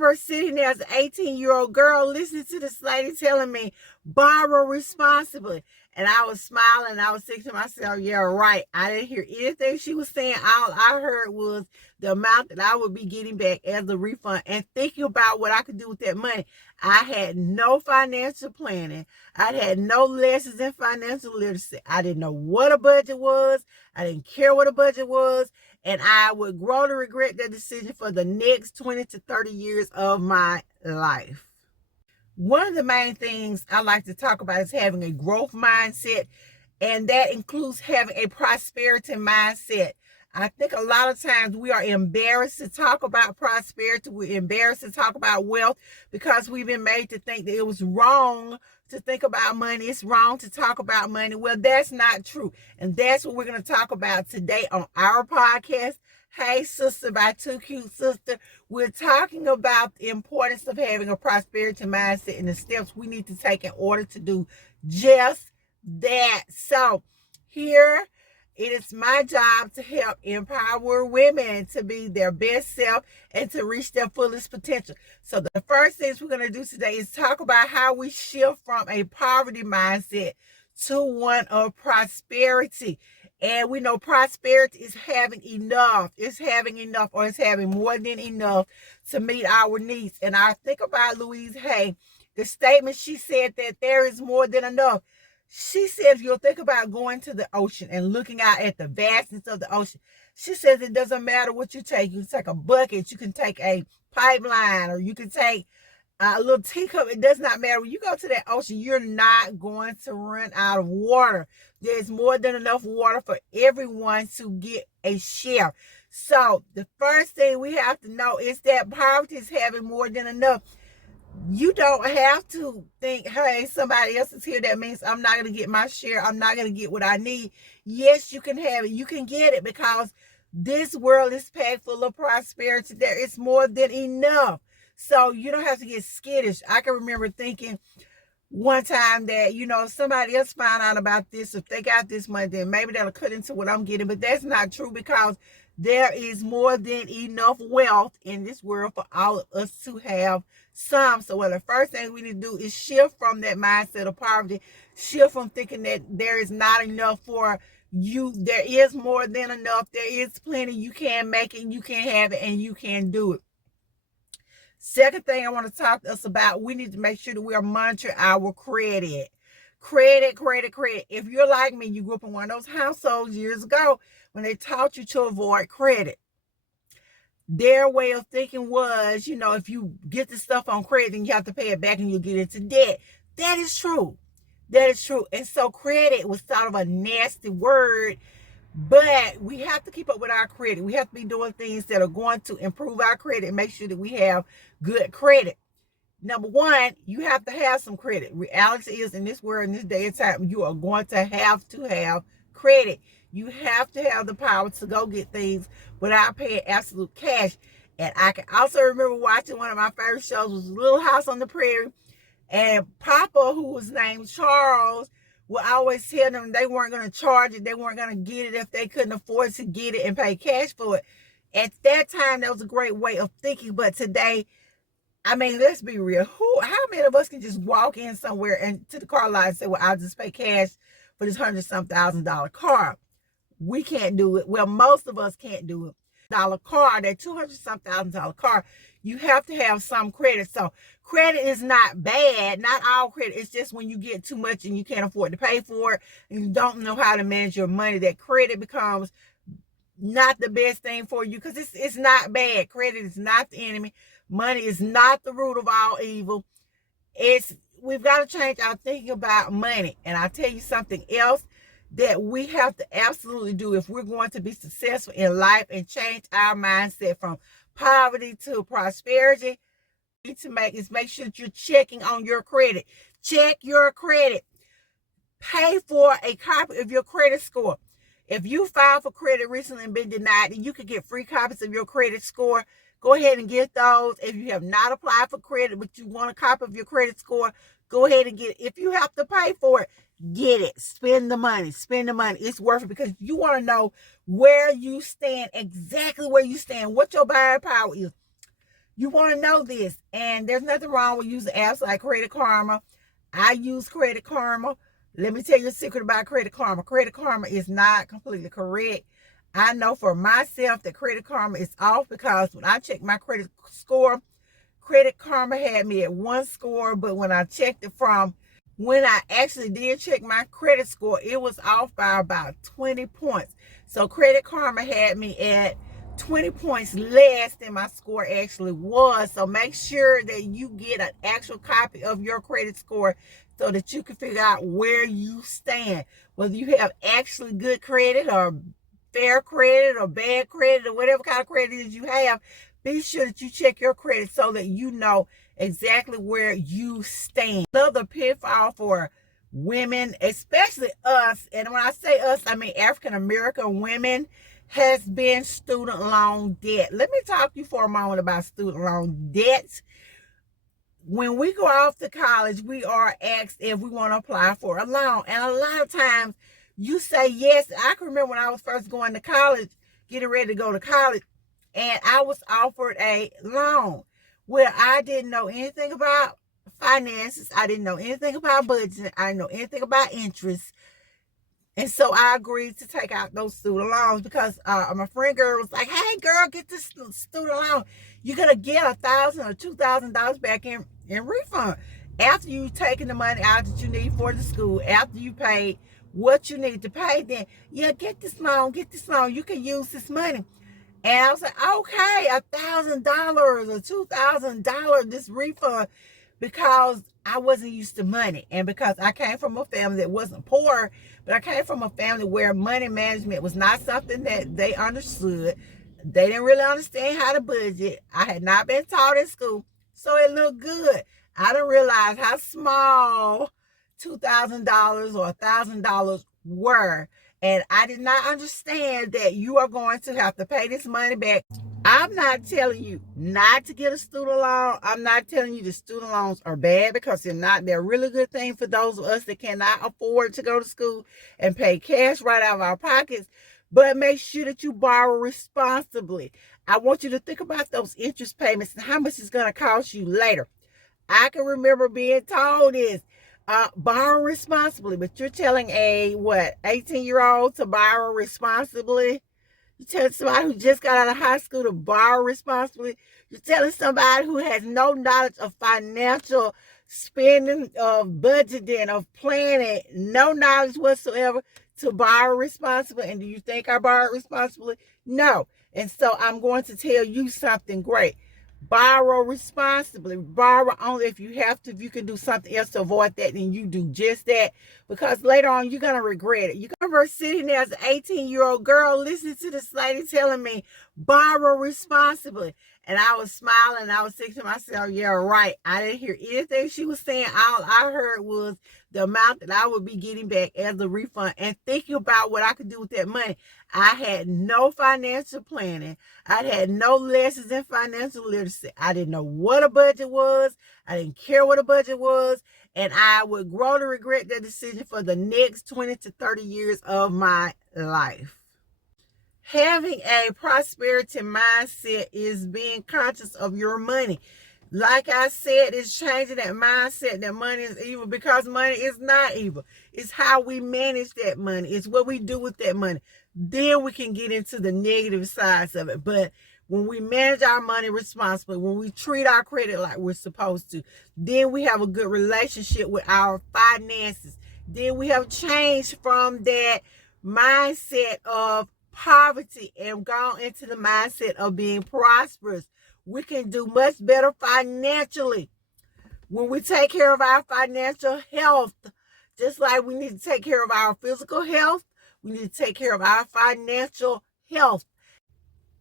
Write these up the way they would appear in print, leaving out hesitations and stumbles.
remember sitting there as an 18-year-old girl listening to this lady telling me, borrow responsibly. And I was smiling and I was thinking to myself, yeah, right. I didn't hear anything she was saying. All I heard was the amount that I would be getting back as a refund, and thinking about what I could do with that money. I had no financial planning. I had no lessons in financial literacy. I didn't know what a budget was. I didn't care what a budget was. And I would grow to regret that decision for the next 20 to 30 years of my life. One of the main things I like to talk about is having a growth mindset, and that includes having a prosperity mindset. I think a lot of times we are embarrassed to talk about prosperity. We're embarrassed to talk about wealth because we've been made to think that it was wrong to think about money. It's wrong to talk about money. Well, that's not true. And that's what we're going to talk about today on our podcast. Hey, Sister by Too Cute Sister. We're talking about the importance of having a prosperity mindset and the steps we need to take in order to do just that. So here it is my job to help empower women to be their best self and to reach their fullest potential. So the first things we're going to do today is talk about how we shift from a poverty mindset to one of prosperity. And we know prosperity is having enough. It's having enough, or it's having more than enough to meet our needs. And I think about Louise Hay, the statement she said that there is more than enough. She said, if you'll think about going to the ocean and looking out at the vastness of the ocean, she says it doesn't matter what you take. You can take a bucket, you can take a pipeline, or you can take a little teacup. It does not matter. When you go to that ocean, you're not going to run out of water. There's more than enough water for everyone to get a share. So the first thing we have to know is that poverty is having more than enough. You don't have to think, hey, somebody else is here. That means I'm not going to get my share. I'm not going to get what I need. Yes, you can have it. You can get it because this world is packed full of prosperity. There is more than enough. So you don't have to get skittish. I can remember thinking one time that, if somebody else found out about this, if they got this money, then maybe that'll cut into what I'm getting. But that's not true, because there is more than enough wealth in this world for all of us to have some. So the first thing we need to do is shift from that mindset of poverty, shift from thinking that there is not enough for you. There is more than enough. There is plenty. You can make it, you can have it, and you can do it. Second thing I want to talk to us about, we need to make sure that we are monitoring our credit. Credit. If you're like me, you grew up in one of those households years ago when they taught you to avoid credit. Their way of thinking was, if you get the stuff on credit, then you have to pay it back and you'll get into debt. That is true. And so credit was sort of a nasty word. But we have to keep up with our credit. We have to be doing things that are going to improve our credit and make sure that we have good credit. Number one, you have to have some credit. Reality is, in this world, in this day and time, you are going to have credit. You have to have the power to go get things without paying absolute cash. And I can also remember watching one of my favorite shows was Little House on the Prairie. And Papa, who was named Charles, will always tell them they weren't going to charge it. They weren't going to get it if they couldn't afford to get it and pay cash for it. At that time, that was a great way of thinking. But today, let's be real. How many of us can just walk in somewhere and to the car lot and say, well, I'll just pay cash for this $100,000 car? We can't do it. Well, most of us can't do it. That $200,000 car, you have to have some credit. So credit is not bad, not all credit. It's just when you get too much and you can't afford to pay for it and you don't know how to manage your money, that credit becomes not the best thing for you, because it's not bad. Credit is not the enemy. Money is not the root of all evil. We've got to change our thinking about money. And I'll tell you something else that we have to absolutely do if we're going to be successful in life and change our mindset from poverty to prosperity. Need to make sure that you're checking on your credit. Check your credit. Pay for a copy of your credit score. If you filed for credit recently and been denied, then you can get free copies of your credit score. Go ahead and get those. If you have not applied for credit, but you want a copy of your credit score, go ahead and get it. If you have to pay for it, get it. Spend the money. It's worth it, because you want to know where you stand, exactly where you stand, what your buying power is. You want to know this, and there's nothing wrong with using apps like Credit Karma. I use Credit Karma. Let me tell you a secret about Credit Karma. Credit Karma is not completely correct. I know for myself that Credit Karma is off because when I checked my credit score, Credit Karma had me at one score, but when I checked it from when I actually did check my credit score, it was off by about 20 points. So Credit Karma had me at 20 points less than my score actually was. So make sure that you get an actual copy of your credit score so that you can figure out where you stand, whether you have actually good credit or fair credit or bad credit or whatever kind of credit it is you have. Be sure that you check your credit so that you know exactly where you stand. Another pitfall for women, especially us, and when I say us, I mean African American women, has been student loan debt. Let me talk to you for a moment about student loan debt. When we go off to college, we are asked if we want to apply for a loan. And a lot of times you say yes. I can remember when I was first going to college, getting ready to go to college, and I was offered a loan where I didn't know anything about finances. I didn't know anything about budgeting. I didn't know anything about interest. And so I agreed to take out those student loans because my friend girl was like, hey girl, get this student loan. You're going to get $1,000 or $2,000 back in refund after you've taken the money out that you need for the school, after you paid what you need to pay. Then, yeah, get this loan. You can use this money. And I was like, okay, $1,000 or $2,000 this refund, because I wasn't used to money. And because I came from a family that wasn't poor, but I came from a family where money management was not something that they understood. They didn't really understand how to budget. I had not been taught in school, so it looked good. I didn't realize how small $2,000 or $1,000 were. And I did not understand that you are going to have to pay this money back. I'm not telling you not to get a student loan. I'm not telling you the student loans are bad, because they're not. They're a really good thing for those of us that cannot afford to go to school and pay cash right out of our pockets. But make sure that you borrow responsibly. I want you to think about those interest payments and how much it's going to cost you later. I can remember being told this. Borrow responsibly, but you're telling a 18-year-old to borrow responsibly? You're telling somebody who just got out of high school to borrow responsibly? You're telling somebody who has no knowledge of financial spending, of budgeting, of planning, no knowledge whatsoever, to borrow responsibly? And do you think I borrowed responsibly? No. And so I'm going to tell you something great. Borrow responsibly. Borrow only if you have to. If you can do something else to avoid that, then you do just that, because later on you're going to regret it. You remember sitting there as an 18-year-old girl listening to this lady telling me, borrow responsibly. And I was smiling and I was thinking to myself, yeah, right. I didn't hear anything she was saying. All I heard was the amount that I would be getting back as a refund, and thinking about what I could do with that money. I had no financial planning. I had no lessons in financial literacy. I didn't know what a budget was. I didn't care what a budget was. And I would grow to regret that decision for the next 20 to 30 years of my life. Having a prosperity mindset is being conscious of your money. Like I said, it's changing that mindset that money is evil, because money is not evil. It's how we manage that money. It's what we do with that money. Then we can get into the negative sides of it. But when we manage our money responsibly, when we treat our credit like we're supposed to, then we have a good relationship with our finances. Then we have changed from that mindset of poverty and gone into the mindset of being prosperous. We can do much better financially when we take care of our financial health. Just like we need to take care of our physical health, we need to take care of our financial health.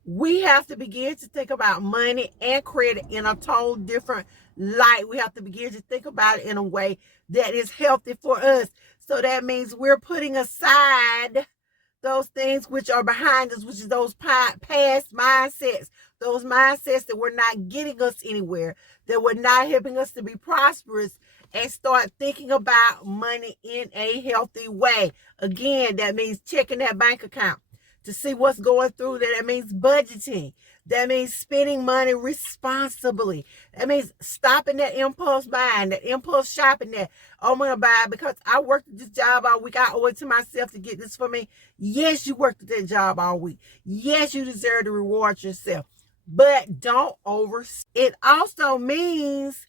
We have to begin to think about money and credit in a total different light. We have to begin to think about it in a way that is healthy for us. So that means we're putting aside those things which are behind us, which is those past mindsets, those mindsets that were not getting us anywhere, that were not helping us to be prosperous, and start thinking about money in a healthy way. Again, that means checking that bank account to see what's going through there. That means budgeting. That means spending money responsibly. That means stopping that impulse buying, that impulse shopping, that, oh, I'm going to buy it because I worked at this job all week. I owe it to myself to get this for me. Yes, you worked at that job all week. Yes, you deserve to reward yourself. But don't over. It also means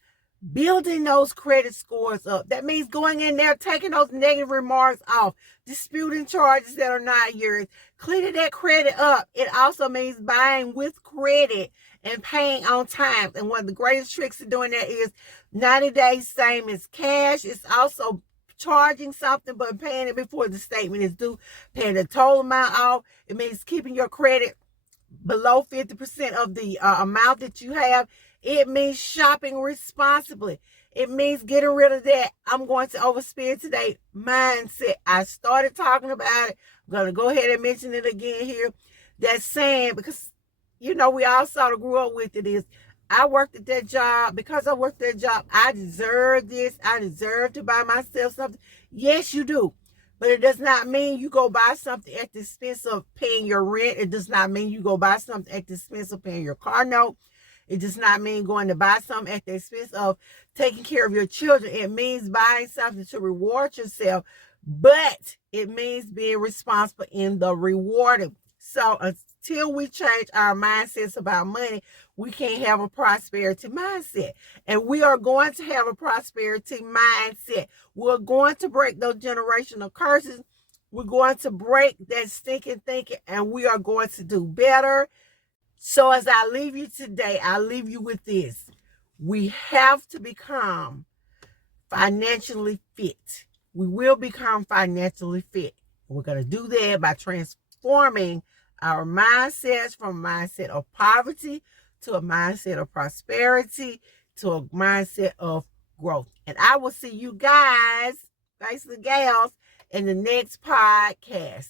building those credit scores up. That means going in there, taking those negative remarks off, disputing charges that are not yours, cleaning that credit up. It also means buying with credit and paying on time. And one of the greatest tricks of doing that is 90 days same as cash. It's also charging something but paying it before the statement is due, paying the total amount off. It means keeping your credit below 50% of the amount that you have. It means shopping responsibly. It means getting rid of that I'm going to overspend today mindset. I started talking about it. I'm going to go ahead and mention it again here. That saying, because, you know, we all sort of grew up with it, is I worked at that job. Because I worked at that job, I deserve this. I deserve to buy myself something. Yes, you do. But it does not mean you go buy something at the expense of paying your rent. It does not mean you go buy something at the expense of paying your car note. It does not mean going to buy something at the expense of taking care of your children. It means buying something to reward yourself, but it means being responsible in the rewarding. So until we change our mindsets about money, we can't have a prosperity mindset. And we are going to have a prosperity mindset. We're going to break those generational curses. We're going to break that stinking thinking, and we are going to do better. So as I leave you today, I leave you with this. We have to become financially fit. We will become financially fit. We're going to do that by transforming our mindsets from a mindset of poverty to a mindset of prosperity to a mindset of growth. And I will see you guys, basically gals, in the next podcast.